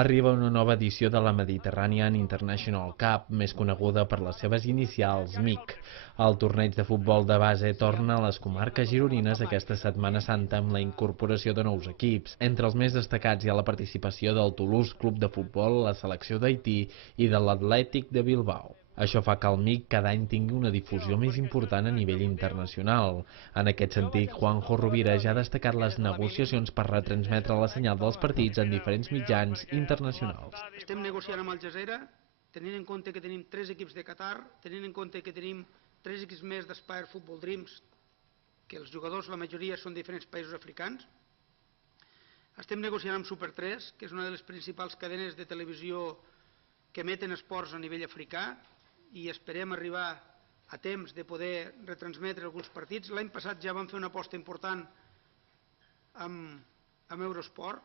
Arriba una nova edició de la Mediterranean International Cup, més coneguda per les seves inicials MIC. El torneig de futbol de base torna a les comarques gironines aquesta Setmana Santa amb la incorporació de nous equips. Entre els més destacats hi ha la participació del Toulouse Club de Futbol, la selecció d'Haití i de l'Atlètic de Bilbao. Això fa que el MIC cada any tingui una difusió més important a nivell internacional. En aquest sentit, Juanjo Rovira ja ha destacat les negociacions per retransmetre la senyal dels partits en diferents mitjans internacionals. Estem negociant amb Al Jazeera, tenint en compte que tenim 3 equips de Qatar, tenint en compte que tenim 3 equips més d'Aspire Football Dreams, que els jugadors, la majoria, són de diferents països africans. Estem negociant amb Super 3, que és una de les principals cadenes de televisió que emeten esports a nivell africà, i esperem arribar a temps de poder retransmetre alguns partits. L'any passat ja vam fer una aposta important amb Eurosport.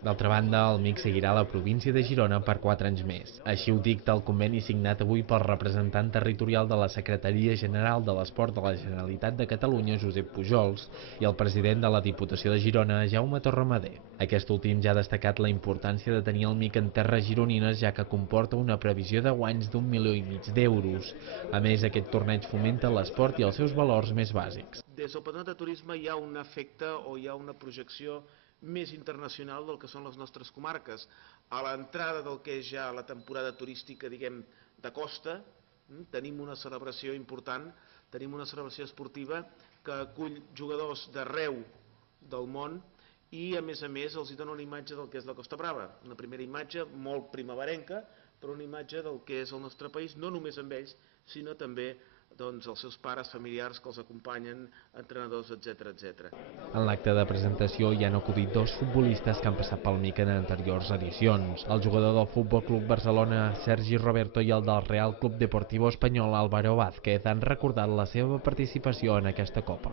D'altra banda, el MIC seguirà a la província de Girona per 4 anys més. Així ho dicta el conveni signat avui pel representant territorial de la Secretaria General de l'Esport de la Generalitat de Catalunya, Josep Pujols, i el president de la Diputació de Girona, Jaume Torremadé. Aquest últim ja ha destacat la importància de tenir el MIC en terres gironines, ja que comporta una previsió de guanys d'1,5 milió d'euros. A més, aquest torneig fomenta l'esport i els seus valors més bàsics. Des del Patronat de Turisme hi ha un efecte o hi ha una projecció més internacional del que són les nostres comarques. A l'entrada del que és ja la temporada turística, diguem, de costa, tenim una celebració important, tenim una celebració esportiva que acull jugadors d'arreu del món i, a més, els dona una imatge del que és la Costa Brava. Una primera imatge molt primevarenca, però una imatge del que és el nostre país, no només amb ells, sinó també els seus pares, familiars que els acompanyen, entrenadors, etc. En l'acte de presentació hi han acudit 2 futbolistes que han passat pel MIC en anteriors edicions. El jugador del Futbol Club Barcelona, Sergi Roberto, i el del Real Club Deportivo Espanyol, Álvaro Vázquez, han recordat la seva participació en aquesta Copa.